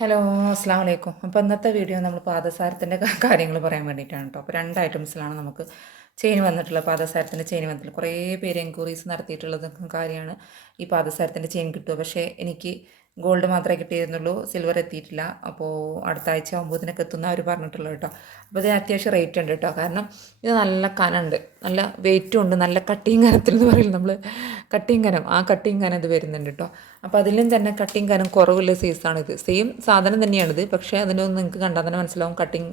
Hello അസ്സാം വലൈക്കും. അപ്പോൾ ഇന്നത്തെ വീഡിയോ നമ്മൾ പാദസാരത്തിൻ്റെ കാര്യങ്ങൾ പറയാൻ വേണ്ടിയിട്ടാണ് കേട്ടോ. അപ്പോൾ രണ്ട് ഐറ്റംസിലാണ് നമുക്ക് ചെയിൻ വന്നിട്ടുള്ളത്. പാദസാരത്തിൻ്റെ ചെയിൻ വന്നിട്ടുള്ളത് കുറേ പേര് എൻക്വയറീസ് നടത്തിയിട്ടുള്ളത് കാര്യമാണ് ഈ പാദസാരത്തിൻ്റെ ചെയിൻ കിട്ടുക. പക്ഷേ എനിക്ക് ഗോൾഡ് മാത്രമേ കിട്ടിയിരുന്നുള്ളൂ, സിൽവർ എത്തിയിട്ടില്ല. അപ്പോൾ അടുത്ത ആഴ്ച ആകുമ്പോൾ ഇതിനൊക്കെ എത്തുന്ന അവർ പറഞ്ഞിട്ടുള്ളത് കേട്ടോ. അപ്പോൾ ഇതിന് അത്യാവശ്യം റേറ്റ് ഉണ്ട് കേട്ടോ. കാരണം ഇത് നല്ല കനമുണ്ട്, നല്ല വെയിറ്റും ഉണ്ട്, നല്ല കട്ടിങ് കനത്തിൽ എന്ന് പറയും നമ്മൾ. കട്ടിങ് കനം, ആ കട്ടിങ് കനം ഇത് വരുന്നുണ്ട് കേട്ടോ. അപ്പോൾ അതിലും തന്നെ കട്ടിങ് കനം കുറവുള്ള സൈസാണിത്. സെയിം സാധനം തന്നെയാണിത്, പക്ഷേ അതിനൊന്ന് നിങ്ങൾക്ക് കണ്ടാൽ തന്നെ മനസ്സിലാവും കട്ടിങ്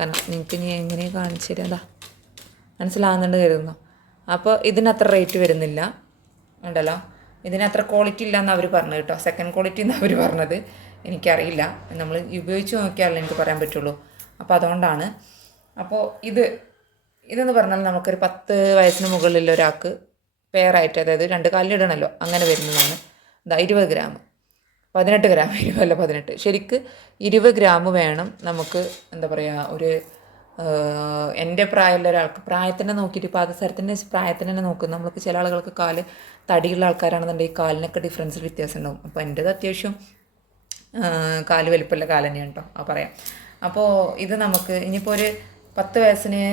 കനം. നിങ്ങൾക്ക് ഇനി എങ്ങനെ കാണിച്ചു തരാം, എന്താ മനസ്സിലാകുന്നുണ്ട് കരുതുന്നു. അപ്പോൾ ഇതിനത്ര റേറ്റ് വരുന്നില്ല ഉണ്ടല്ലോ. ഇതിനത്ര ക്വാളിറ്റി ഇല്ല എന്ന് അവർ പറഞ്ഞത് കേട്ടോ. സെക്കൻഡ് ക്വാളിറ്റി എന്ന് അവർ പറഞ്ഞത്. എനിക്കറിയില്ല, നമ്മൾ ഉപയോഗിച്ച് നോക്കിയാലേ എനിക്ക് പറയാൻ പറ്റുള്ളൂ. അപ്പോൾ അതുകൊണ്ടാണ്. അപ്പോൾ ഇതെന്ന് പറഞ്ഞാൽ നമുക്കൊരു 10 വയസ്സിന് മുകളിലുള്ള ഒരാൾക്ക് പെയറായിട്ട്, അതായത് 2 കാലിലിടണമല്ലോ, അങ്ങനെ വരുന്നതാണ്. ഇതാ 20 ഗ്രാം, 18 ഗ്രാം, 20 അല്ല 18, ശരിക്ക് 20 ഗ്രാം വേണം നമുക്ക്. എന്താ പറയുക, ഒരു എൻ്റെ പ്രായമുള്ള ഒരാൾക്ക് പ്രായത്തിനെ നോക്കിയിട്ട് പാദസരത്തിൻ്റെ പ്രായത്തിന് തന്നെ നോക്കും. നമ്മൾക്ക് ചില ആളുകൾക്ക് കാല് തടിയുള്ള ആൾക്കാരാണെന്നുണ്ടെങ്കിൽ കാലിനൊക്കെ ഡിഫറൻസ് വ്യത്യാസം ഉണ്ടാവും. അപ്പോൾ എൻ്റേത് അത്യാവശ്യം കാല് വലിപ്പമുള്ള കാല് തന്നെയാണ് കേട്ടോ, ആ പറയാം. അപ്പോൾ ഇത് നമുക്ക് ഇനിയിപ്പോൾ ഒരു 10 വയസ്സിന്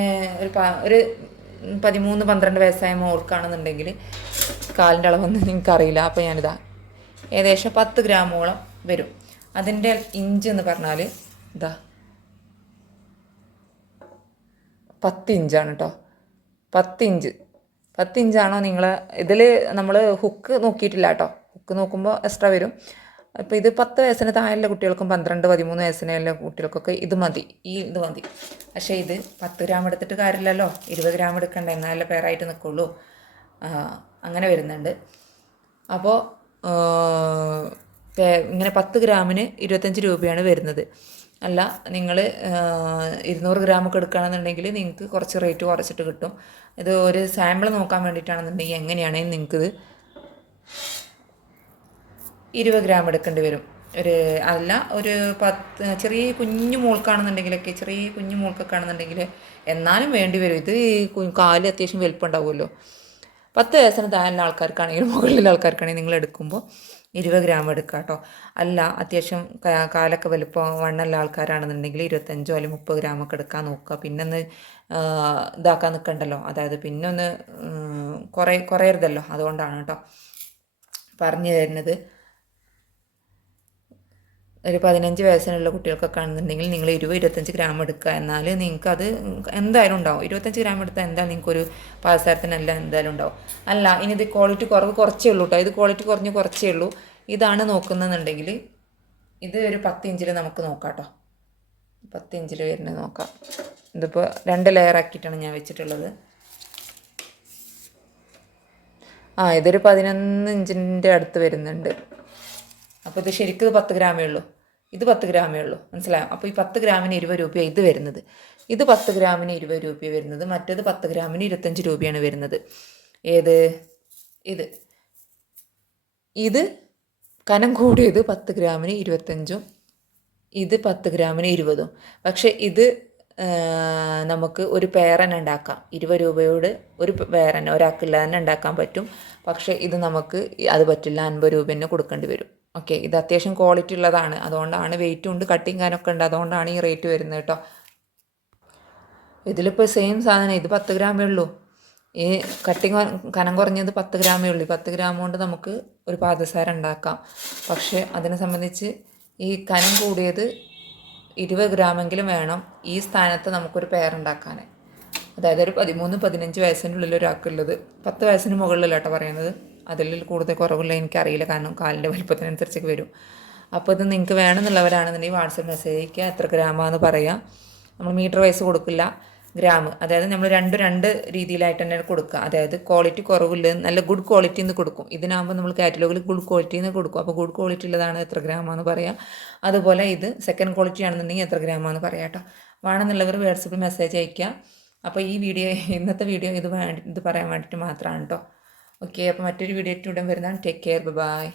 ഒരു 13-12 വയസ്സായ മോൾക്കാണെന്നുണ്ടെങ്കിൽ കാലിൻ്റെ അളവൊന്നും നിങ്ങൾക്കറിയില്ല. അപ്പോൾ ഞാനിതാ ഏകദേശം 10 ഗ്രാമോളം വരും. അതിൻ്റെ ഇഞ്ച് എന്ന് പറഞ്ഞാൽ ഇതാ 10 ഇഞ്ചാണ് കേട്ടോ. 10 ഇഞ്ചാണോ നിങ്ങൾ ഇതിൽ നമ്മൾ ഹുക്ക് നോക്കിയിട്ടില്ല കേട്ടോ. ഹുക്ക് നോക്കുമ്പോൾ എക്സ്ട്രാ വരും. അപ്പോൾ ഇത് 10 വയസ്സിന് താഴെയുള്ള കുട്ടികൾക്കും 12-13 വയസ്സിനുള്ള കുട്ടികൾക്കൊക്കെ ഇത് മതി, ഇത് മതി. പക്ഷേ ഇത് 10 ഗ്രാം എടുത്തിട്ട് കാര്യമില്ലല്ലോ, 20 ഗ്രാം എടുക്കണ്ട, എന്നാലേ പെയറായിട്ട് നിൽക്കുള്ളൂ. അങ്ങനെ വരുന്നുണ്ട്. അപ്പോൾ ഇങ്ങനെ 10 ഗ്രാമിന് 25 രൂപയാണ് വരുന്നത്. അല്ല നിങ്ങൾ 200 ഗ്രാമൊക്കെ എടുക്കുകയാണെന്നുണ്ടെങ്കിൽ നിങ്ങൾക്ക് കുറച്ച് റേറ്റ് കുറച്ചിട്ട് കിട്ടും. ഇത് ഒരു സാമ്പിൾ നോക്കാൻ വേണ്ടിയിട്ടാണെന്നുണ്ടെങ്കിൽ എങ്ങനെയാണെങ്കിൽ നിങ്ങൾക്കിത് 20 ഗ്രാം എടുക്കേണ്ടി വരും. ഒരു 10 ചെറിയ കുഞ്ഞു മോൾക്കാണെന്നുണ്ടെങ്കിലൊക്കെ, ചെറിയ കുഞ്ഞു മോൾക്കൊക്കെ ആണെന്നുണ്ടെങ്കിൽ എന്നാലും വേണ്ടി വരും. ഇത് കാല് അത്യാവശ്യം വലുപ്പം ഉണ്ടാവുമല്ലോ. 10 വയസ്സിന് താഴെയുള്ള ആൾക്കാർക്കാണെങ്കിലും മുകളിലുള്ള ആൾക്കാർക്കാണെങ്കിൽ നിങ്ങൾ എടുക്കുമ്പോൾ 20 ഗ്രാം എടുക്കുക കേട്ടോ. അല്ല അത്യാവശ്യം കാലൊക്കെ വലുപ്പം വണ്ണമുള്ള ആൾക്കാരാണെന്നുണ്ടെങ്കിൽ 25 അല്ലെങ്കിൽ 30 ഗ്രാമൊക്കെ എടുക്കാൻ നോക്കുക. പിന്നെ ഒന്ന് ഇതാക്കാൻ നിൽക്കണ്ടല്ലോ, അതായത് പിന്നെ ഒന്ന് കുറയരുതല്ലോ, അതുകൊണ്ടാണ് കേട്ടോ പറഞ്ഞു തരുന്നത്. ഒരു 15 വയസ്സിനുള്ള കുട്ടികൾക്കൊക്കെ ആണെന്നുണ്ടെങ്കിൽ നിങ്ങൾ 20-25 ഗ്രാം എടുക്കുക. എന്നാൽ നിങ്ങൾക്കത് എന്തായാലും ഉണ്ടാവും. 25 ഗ്രാം എടുത്താൽ എന്തായാലും നിങ്ങൾക്കൊരു പാദസരത്തിനെല്ലാം എന്തായാലും ഉണ്ടാവും. അല്ല ഇനി ഇത് ക്വാളിറ്റി കുറച്ചേ ഉള്ളൂ കേട്ടോ. ഇത് ക്വാളിറ്റി കുറച്ചേ ഉള്ളൂ. ഇതാണ് നോക്കുന്നുണ്ടെങ്കിൽ ഇത് ഒരു 10 ഇഞ്ചിൽ നമുക്ക് നോക്കാം കേട്ടോ. 10 ഇഞ്ചിൽ വരുന്നത് നോക്കാം. ഇതിപ്പോൾ 2 ലെയർ ആക്കിയിട്ടാണ് ഞാൻ വെച്ചിട്ടുള്ളത്. ഇതൊരു 11 ഇഞ്ചിൻ്റെ അടുത്ത് വരുന്നുണ്ട്. അപ്പോൾ ഇത് ശരിക്കും 10 ഗ്രാമേ ഉള്ളൂ. ഇത് 10 ഗ്രാമേ ഉള്ളൂ, മനസ്സിലായോ? അപ്പോൾ ഈ 10 ഗ്രാമിന് 20 രൂപയാണ് ഇത് വരുന്നത്. ഇത് 10 ഗ്രാമിന് 20 രൂപയാണ് വരുന്നത്. മറ്റേത് 10 ഗ്രാമിന് 25 രൂപയാണ് വരുന്നത്. ഏത് ഇത് കനം കൂടിയത് 10 ഗ്രാമിന് 25ഉം ഇത് 10 ഗ്രാമിന് 20ഉം. പക്ഷേ ഇത് നമുക്ക് ഒരു പെയർ തന്നെ ഉണ്ടാക്കാം. 20 രൂപയോട് ഒരു പെയർ തന്നെ ഒരാൾക്കില്ല തന്നെ ഉണ്ടാക്കാൻ പറ്റും. പക്ഷേ ഇത് നമുക്ക് അത് പറ്റില്ല, 50 രൂപ തന്നെ കൊടുക്കേണ്ടി വരും. ഓക്കെ, ഇത് അത്യാവശ്യം ക്വാളിറ്റി ഉള്ളതാണ്, അതുകൊണ്ടാണ് വെയിറ്റും ഉണ്ട്, കട്ടിങ് കാനൊക്കെ ഉണ്ട്, അതുകൊണ്ടാണ് ഈ റേറ്റ് വരുന്നത് കേട്ടോ. ഇതിലിപ്പോൾ സെയിം സാധനം, ഇത് 10 ഗ്രാമേ ഉള്ളൂ. ഈ കട്ടിങ് കനം കുറഞ്ഞത് 10 ഗ്രാമേ ഉള്ളൂ. 10 ഗ്രാം കൊണ്ട് നമുക്ക് ഒരു പാദസര ഉണ്ടാക്കാം. പക്ഷേ അതിനെ സംബന്ധിച്ച് ഈ കനം കൂടിയത് 20 ഗ്രാമെങ്കിലും വേണം ഈ സ്ഥാനത്ത് നമുക്കൊരു പെയർ ഉണ്ടാക്കാൻ. അതായത് ഒരു 13-15 വയസ്സിൻ്റെ ഉള്ളിൽ ഒരാൾക്കുള്ളത്. 10 വയസ്സിന് മുകളിലല്ല കേട്ടോ പറയുന്നത്. അതിൽ കൂടുതൽ കുറവുള്ള എനിക്കറിയില്ല, കാരണം കാലിൻ്റെ വലിപ്പത്തിനനുസരിച്ചൊക്കെ വരും. അപ്പോൾ ഇത് നിങ്ങൾക്ക് വേണമെന്നുള്ളവരാണെന്നുണ്ടെങ്കിൽ വാട്സപ്പ് മെസ്സേജ് അയക്കുക, എത്ര ഗ്രാമാണെന്ന് പറയാം. നമ്മൾ മീറ്റർ വൈസ് കൊടുക്കില്ല, ഗ്രാം. അതായത് നമ്മൾ രണ്ട് രീതിയിലായിട്ട് തന്നെ കൊടുക്കുക. അതായത് ക്വാളിറ്റി കുറവില്ല, നല്ല ഗുഡ് ക്വാളിറ്റി എന്ന് കൊടുക്കും. ഇതിനാകുമ്പോൾ നമ്മൾ കാറ്റലോഗിൽ ഗുഡ് ക്വാളിറ്റി എന്ന് കൊടുക്കും. അപ്പോൾ ഗുഡ് ക്വാളിറ്റി ഉള്ളതാണ് എത്ര ഗ്രാമാണെന്ന് പറയാം. അതുപോലെ ഇത് സെക്കൻഡ് ക്വാളിറ്റി ആണെന്നുണ്ടെങ്കിൽ എത്ര ഗ്രാമാണെന്ന് പറയാം കേട്ടോ. വേണമെന്നുള്ളവർ വാട്സപ്പിൽ മെസ്സേജ് അയക്കുക. അപ്പോൾ ഈ ഇന്നത്തെ വീഡിയോ ഇത് പറയാൻ വേണ്ടിയിട്ട് മാത്രമാണ് കേട്ടോ. ഓക്കെ, അപ്പോൾ മറ്റൊരു വീഡിയോ ഉടൻ വരുന്നതാണ്. Take care, by.